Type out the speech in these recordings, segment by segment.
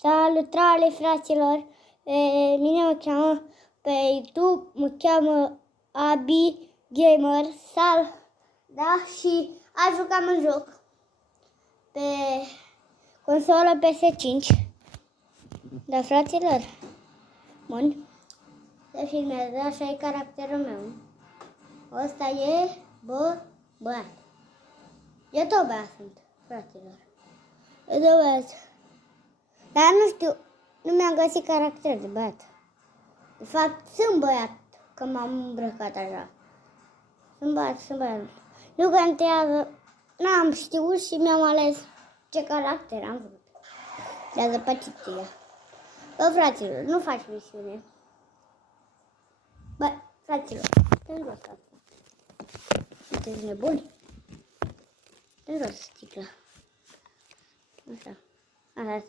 Salutare, fraților! Mine mă cheamă pe YouTube, mă cheamă Abi Gamer, da? Și azi jucam un joc pe consolă PS5. Da, fraților? Bun. Se filmează, așa e caracterul meu. Ăsta e băiat. Eu tot băiat sunt, fraților. Eu tot băiat. Dar nu știu, nu mi-am găsit caracter de băiat. De fapt, sunt băiat, că m-am îmbrăcat așa. Sunt băiat. Nu contează, n-am știut și mi-am ales ce caracter am vrut. Le-a zăpăcit ea. Bă, fraților, nu faci misiune. Bă, fraților, dă-mi jos asta. Sunteți nebuni? Dă-mi jos sticla. Așa. Așa.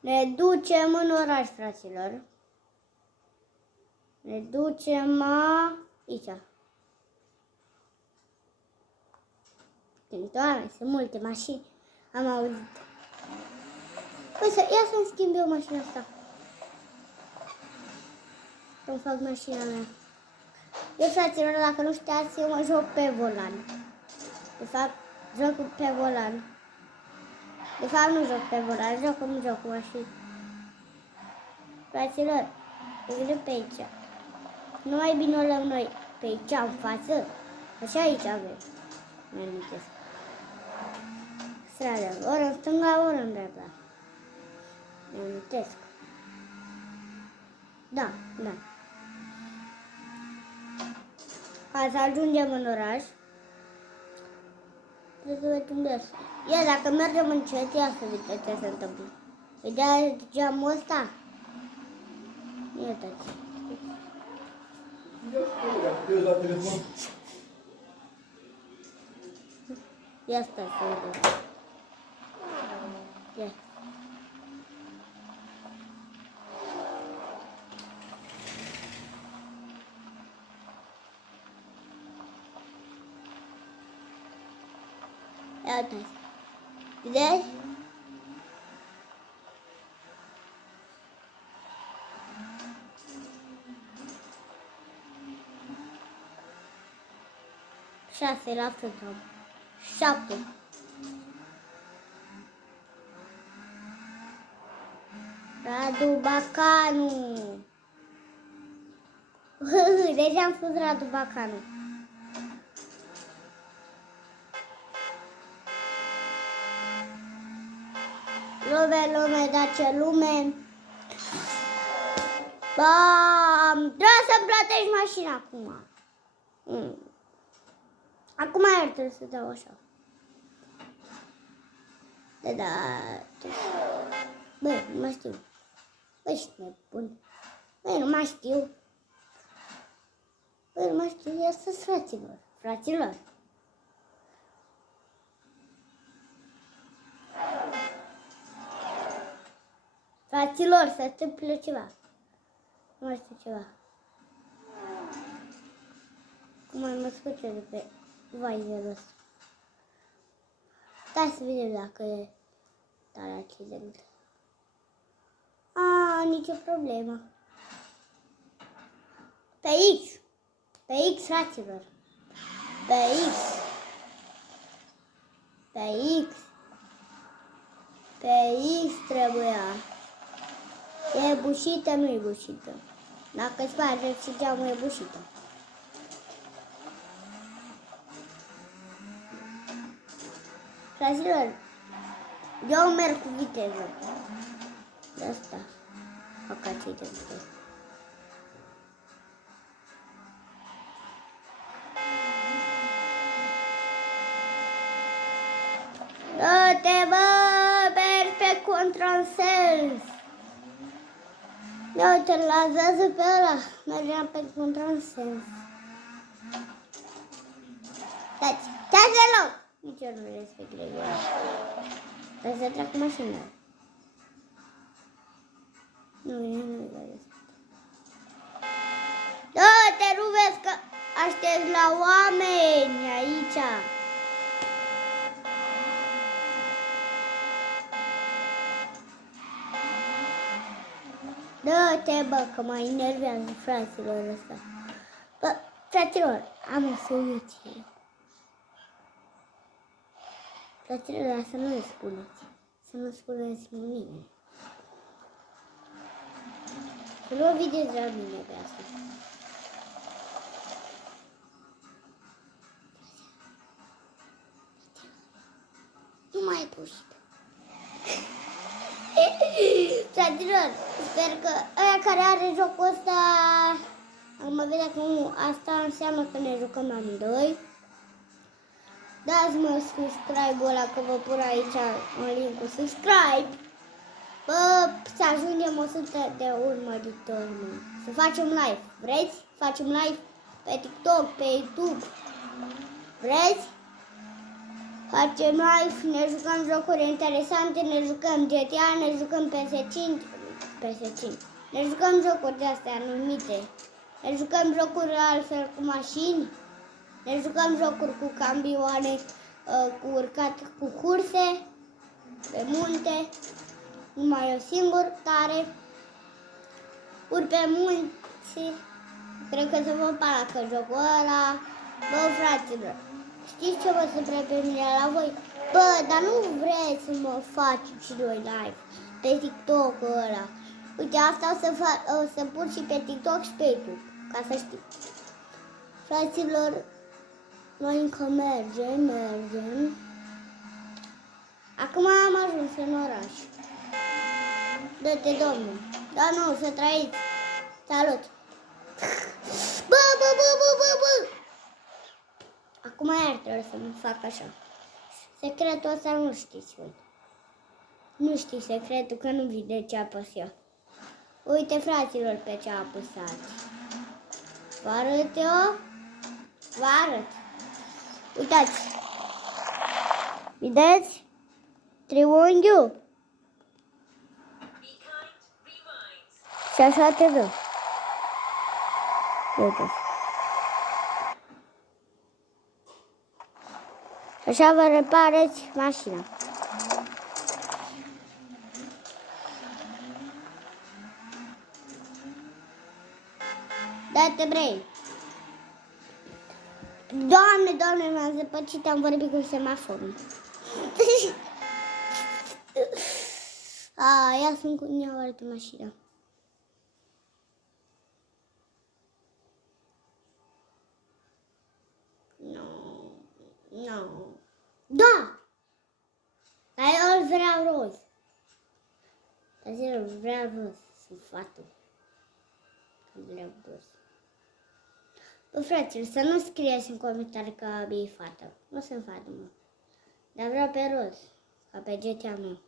Ne ducem în oraș, fraților. Ne ducem aici. Doamne, sunt multe mașini. Am auzit. Păi ia să-mi schimb eu mașina asta. Să-mi fac mașina mea. Eu, fraților, dacă nu știați, eu mă joc pe volan. De fapt, joc pe volan. De fapt, nu joc pe volan, joc cu mașini. Fraților, vedem pe aici. Nu mai bine o luăm noi pe aici, în față. Așa aici avem. Mi-am amintesc. Strada, ori în stânga, ori în dreapta. Mi-am amintesc. Da. Ca să ajungem în oraș. Trebuie să vedem unde asta. Ia, dacă mergem încet, ia să vedem ce se întâmplă. Vedeți geamul ăsta? Uitați. La telefon. Ia stai să vedem. Ia. Ia uitați. Vedeți? Șase la sută. 7. Radu Bacanu. Deja am spus Radu Bacanu. Lume, da ce lume. Bam! Trebuie să-mi plătești mașina acum. Acum iar trebuie să dau așa. Da. Bă, nu mai știu. Bă, ești nebun. Bă, nu mai știu. Ia să-s fraților. Fraților, se întâmplă ceva. Nu mai știu ceva. Cum mai mă scuze de pe vaizerul ăsta. Stai să vedem dacă e tare accident. Nicio problemă. Pe X, fraților. Pe X trebuia. E bușită, nu e bușită. Dacă sparge și geamul e bușită. Fraților, eu merg cu viteză. De asta fac accidente. Dă-te, bă, mergi pe contrasens. Ia uite, lazează pe ăla. Mergeam pe contrasens. Stai loc. Nici eu nu respect regula. Trebuie să trec cu mașina. Nu respect. Dă-te, nu vezi că aștept la oameni aici. Dă-te, bă, că mă enervează fraților ăsta. Bă, fraților, am o soluție. Fraților, dar să nu le spuneți. Să nu spuneți nimeni. Să nu vedeți la mine pe asta. Nu mai e pușit. Fraților, sper că ăia care are jocul ăsta, am vedea că nu, asta înseamnă că ne jucăm amândoi. Dați-mă subscribe-ul ăla, că vă pun aici un link cu subscribe. Bă, să ajungem 100 de urmăritori, mă. Să facem live. Vreți? Facem live pe TikTok, pe YouTube. Vreți? Facem live, ne jucăm jocuri interesante, ne jucăm GTA, ne jucăm PS5, ne jucăm jocuri de astea anumite, ne jucăm jocuri altfel cu mașini, ne jucăm jocuri cu camioane, cu urcat cu curse, pe munte, numai eu singur, tare, uri pe munți, cred că se vă paracă jocul ăla. Bă, fraților, știți ce vă supre pe mine la voi? Bă, dar nu vreți să mă faceți voi live pe TikTok ăla. Uite, asta o să pun și pe TikTok și pe YouTube, ca să știți. Fraților, noi încă mergem. Acum am ajuns în oraș. Dă-te, domnul. Da, nu, să trăiți. Salut. Bă! Acum iar trebuie să nu fac așa. Secretul ăsta nu știți voi. Nu știi secretul, că nu vede ce apăs eu. Uite, fraților, pe ce a apăsat. Vă arăt eu? Vă arăt. Uitați. Vedeți? Triunghiul. Și așa te dă. Uitați. Așa vă repareți mașina. Dă-te, brei. Doamne, m-am zăpăcit, am vorbit cu semaforul. Ia sunt cu mine pe mașină. No. Da! Dar eu îl vreau roz. Dar eu îl vreau roz. Sunt fată. Îl vreau roz. Bă, fraților, să nu scrieți în comentarii că e fată. Nu sunt fată, mă. Dar vreau pe roz. Ca pe GTA meu.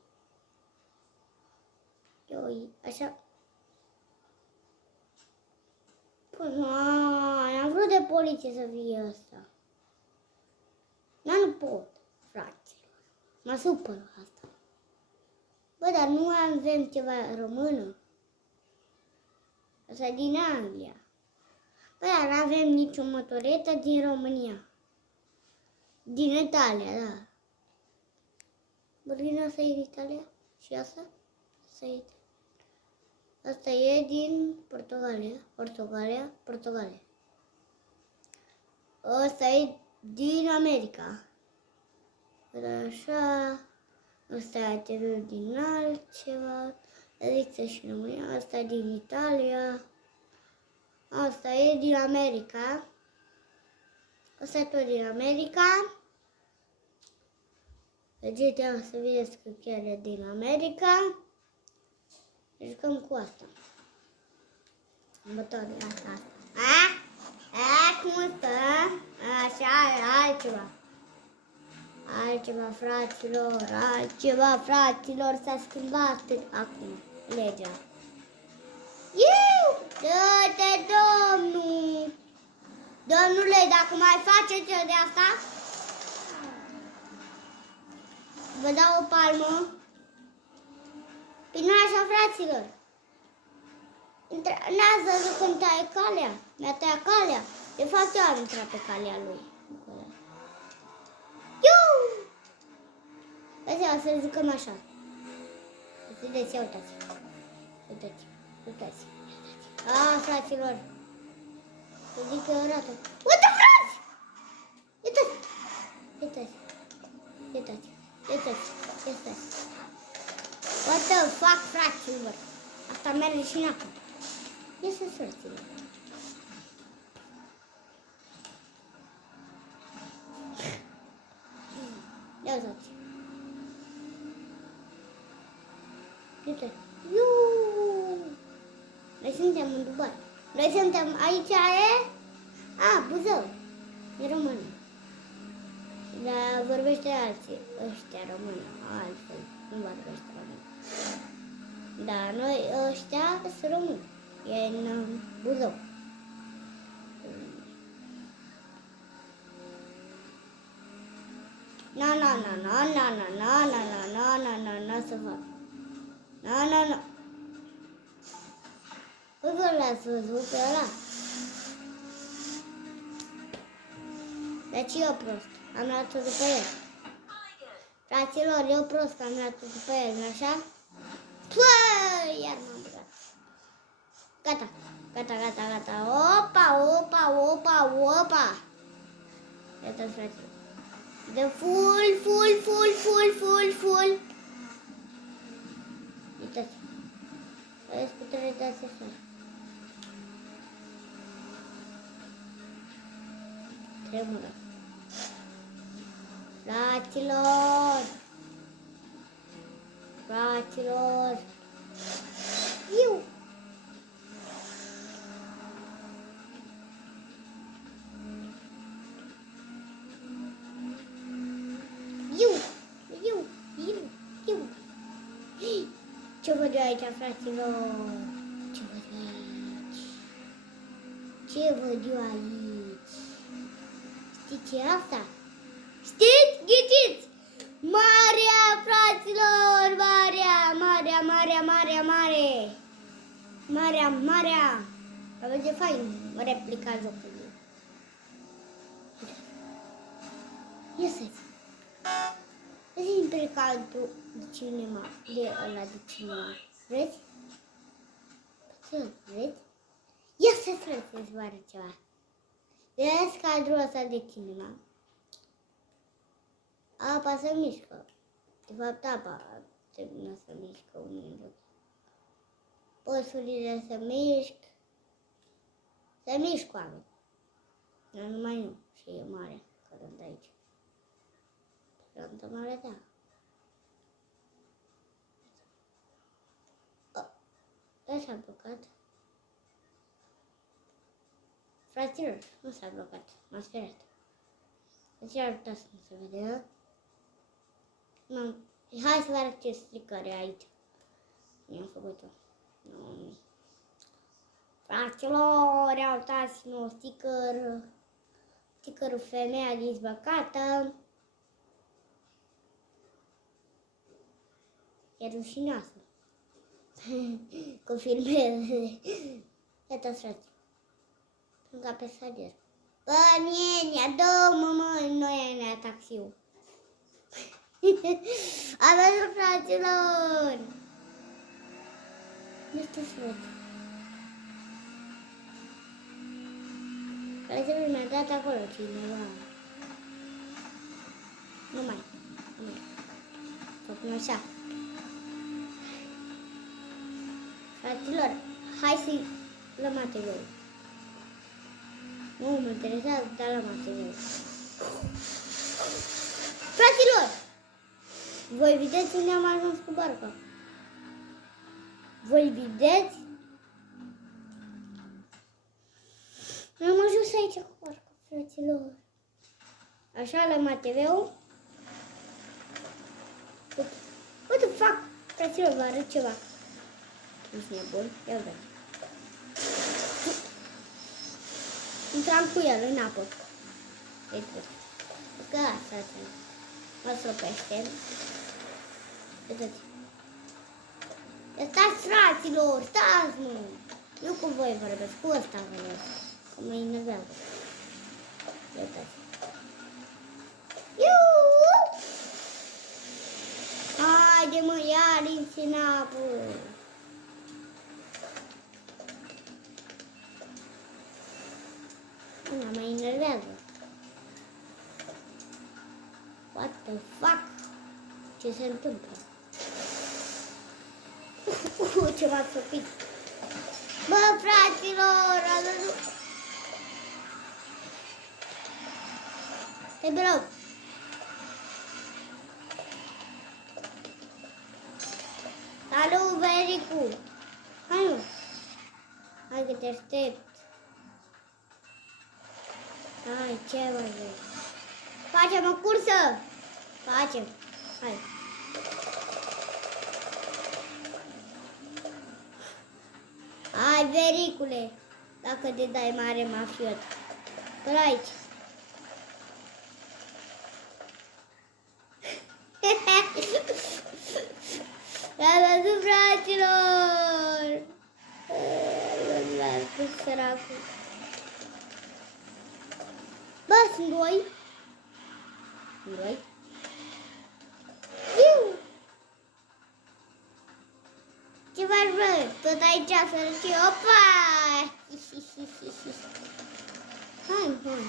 Eu, așa. Păi, am vrut de poliție să fie ăsta. Dar nu pot, fraților. Mă supăr asta. Bă, dar nu avem ceva română? Asta din Anglia. Bă, dar nu avem nicio motoretă din România. Din Italia, da. Bărbina asta e din Italia? Și asta? Asta e din Portugalia. Portugalia. Asta e din America. Așa. Asta e TV din altceva. Există și România. Asta e din Italia. Asta e din America. Asta e tot din America. GTA, să vedeți că chiar e din America. Jucăm cu asta. Motorul asta. Cum stă? Așa, altceva, fraților, s-a schimbat acum legea. Dă-te, domnul! Domnule, dacă mai faceți eu de asta, vă dau o palmă. Păi nu așa, fraților. N-ați văzut când taie calea? Mi-a tăiat calea. De fapt, eu am intrat pe calea lui. Hai să jucăm așa. Vedeți, ia uitați. Uitați. Uitați. Fraților. Ridică o rată. Uite, frați! Uitați! Uitați! Uitați! Uitați! Uitați! What the fuck, fraților? Asta merge și în apă. Ia să fraților. Ia uitați. Uite. Iuuu! Noi suntem în Dubai. Noi suntem aici, e? Buzău. E română. Dar vorbește alții. Ăștia română. Altfel. Nu vorbește română. Dar noi ăștia sunt români. E în Buzău. Să fac. Na. Păi vă l-ați văzut pe ăla? Deci eu prost, am luat-o după el. Fraților, eu prost că am luat-o după el, nu așa? Păi, iar m-am băgat. Gata. Opa. Iată-ți, fraților. De full. Uitați. Aveți putere de asesor. Tremură. Fraților. Iu. Ce văd eu aici, fraților? Ce văd eu aici? Știți ce e asta? Știți? Ghiciți! Marea, fraților! Marea! Aveți de fain, mă replica jocului. Ia să-ți! Ăsta e implicantul de cinema, de ăla de cinema. Vreți? Vreți? Ia să-ți vă arăt ceva. Vedeți cadrul ăsta de cinema? Apa se mișcă. De fapt, apa nu se mișcă unul. Păsurile se mișcă. Se mișcă oameni. Dar numai nu. Și e mare. Cărând aici. Plantă mare, da. S-a blocat. Fraților, nu s-a blocat. M-a speriat. Deci ar putea să nu se vede. Hai să vă arăt ce stricare aici. Mi-am făcut-o. Fraților, uitați-mă un sticker. Stickerul femeia dezbrăcată. E rușinoasă. Cu filmele. Iată, frate. Sunt ca pesager. Bă, nenia, dă-mă, noi ne taxiul. Aveți, fraților! Nu știu, frate. Fraților, mi-a dat acolo cineva. Nu mai. Făcăm așa. Fraților, hai să-i luăm materialul. Nu mă interesează, dar la material. Fraților! Voi vedeți unde am ajuns cu barca? Voi vedeți? Am ajuns aici cu barca, fraților. Așa, la material. What the fuck? Fraților, vă arăt ceva. Ești nebun? Ia uite. Intram cu el în apă. Uite. Că asta sunt. Mă stropește. Uite-ți. Stați, fraților, stați, mă. Eu cu voi vorbesc, cu ăsta vorbesc. Că mă enervează. Uite-ți. Haide, mă, iar în apă. mă enervează. What the fuck? Ce se întâmplă? Ce m-a sopit. Bă, fraților, a văzut? Te rog. Salut, Vericu. Hai, mă. Hai că te aștept. Hai, ce mai vrei? Facem o cursă. Facem. Hai. Hai, Vericule. Dacă te dai mare mafiot. Până aici. L-am văzut, fraților! Cu săracul. Bă, sunt doi. Sunt doi. Iu! Ce faci, bă? Tot aici să răci. Opa! Hai, hai.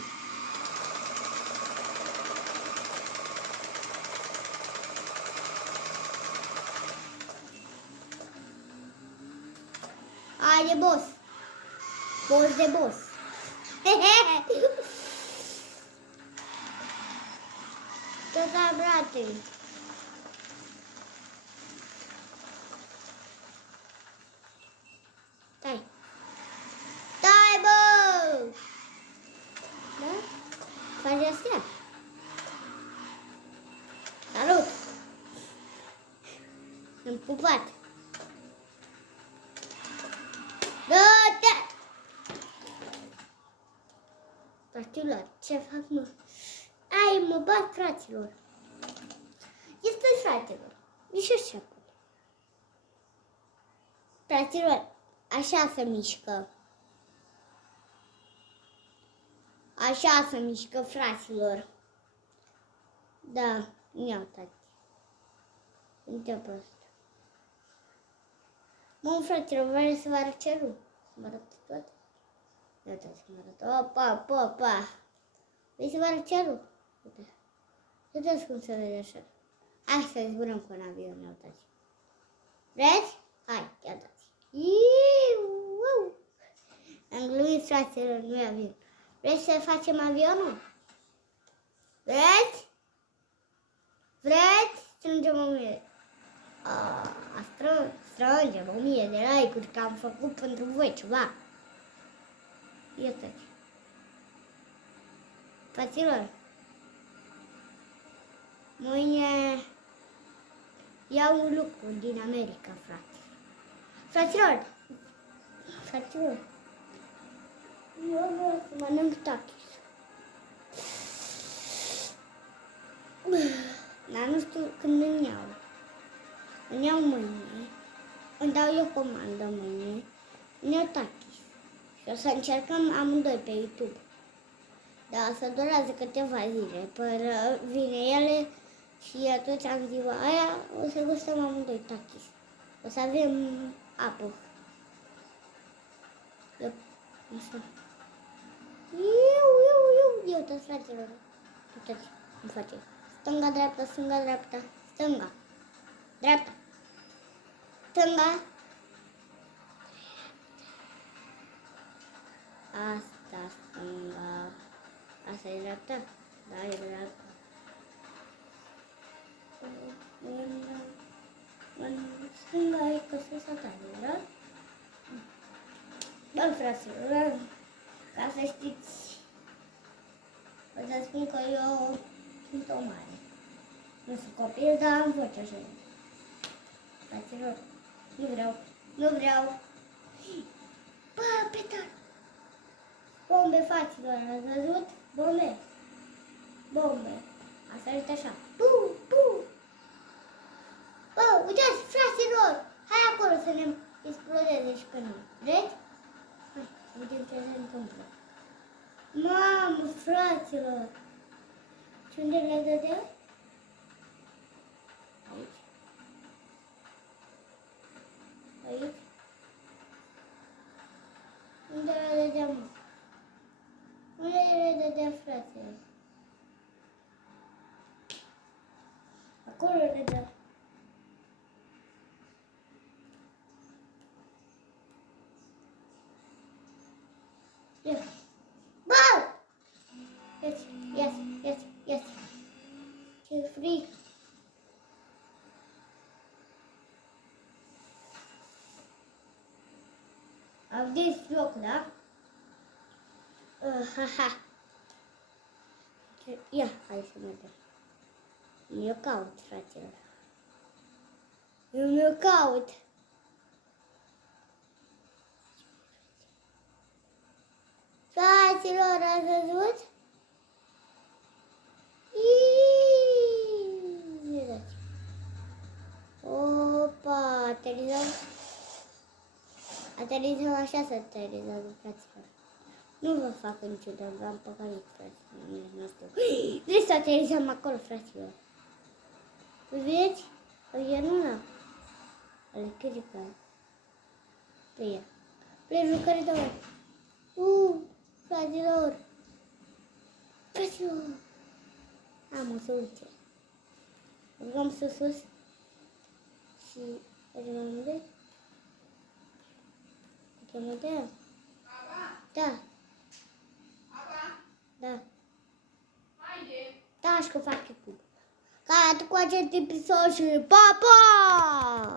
Haide, boss. Boss de boss. Tot abrate. Stai. Stai, bă! Da? Faci astea? Salut! Am pupat. Dă-te! Fraților, ce fac, mă? Ai, mă bat, fraților. Este fraților. Nici așa. Fraților, așa se mișcă. Așa se mișcă, fraților. Da, ia tati. Uite prost. Mă, fraților, vreau să vă arăt cerul. Să mă arăt tot. Uite, să mă arăt. Opa, opa, opa. Vrei să vă arăt cerul? Uite. Uitați cum se vede așa. Hai să zburăm cu un avion, uitați. Vreți? Hai, ia dați. Iuuu! Am glumit, fraților, nu e avion. Vreți să facem avionul? Vreți? Vreți? Strângem 1000. Strângem 1000 de like-uri că am făcut pentru voi ceva. Uitați. Fraților, mâine iau un lucru din America, frate. Fraților, eu vreau să mănânc takis. Dar nu știu când îmi iau. Îmi iau mâine, îmi dau eu comandă mâine, îmi iau takis. Și o să încercăm amândoi pe YouTube. Dar să durează câteva zile până vine ele și atunci în ziua aia o să gustăm amândoi takis. O să avem apă. Așa. Eu, toți fraților. Uitați cum face. Stânga, dreapta, stânga, dreapta, stânga. Dreapta. Stânga. Asta, stânga. Asta e dreapta? Da, e dreapta. Stânga e că se satane, da? Bă, fraților, ca să știți, vă să spun că eu sunt o mare. Nu sunt copil, dar am voce așa. Fraților, nu vreau. Bă, petar! Bombe, fraților, ați văzut? Bombe. A sărit așa. Bă, uitați, fraților! Hai acolo să ne explodeze și pe noi. Vreți? Hai, să vedem ce se întâmplă. Mamă, fraților! Și unde le dădea? Aici. Aici. Unde le dădeam? Unde le Acolo ne dă. Ia. Bă! Yes. Ce frig. Am des joc, da? Ha. Ia, hai să mergem. Eu caut, fraților. Eu caut. Fraților, ați văzut? Uitați. Opa, aterizăm așa să aterizăm, fraților. Nu vă fac niciodată, v-am păcălit, fraților, nu știu. Vrei să aterizăm acolo, fraților? Vedeți? E luna. Ale cârica. Pe ea. Pe jucăritor. Fraților. Fraților. Am o soluție. Urcăm sus. Și mergem unde? Mergem unde? Da. Da. Da, și că fac YouTube. Ca cu acest episod și pa, pa!